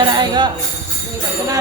जा रहा है बना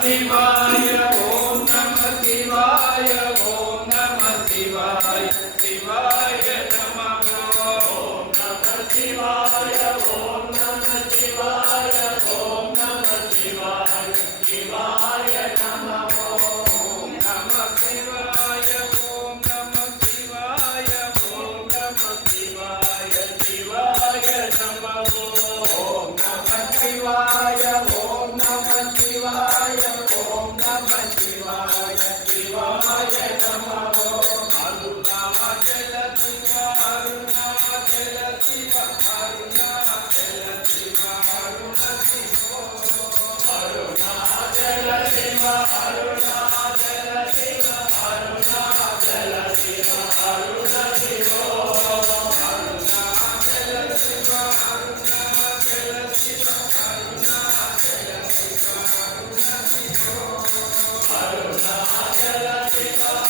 शिवाय ओम नमः शिवाय ओम नमः शिवाय शिवाय नमः ओम नमः शिवाय ओम नमः शिवाय ओम नमः शिवाय शिवाय नमः ओम नमः शिवाय ओम नमः शिवाय ओम नमः शिवाय शिवाय नमः ओम नमः शिवाय ओम नमः शिवाय ओम नमः शिवाय शिवाय नमः अरुणाचल शिव अरुणाचल शिव अरुणाचल शिव अरुणाचल शिव अरुणाचल शिव अरुणाचल शिव अरुण शिव अरुणाचल शिव अरुणाचल शिव अरुणाचल शिव अरुणाचल शिव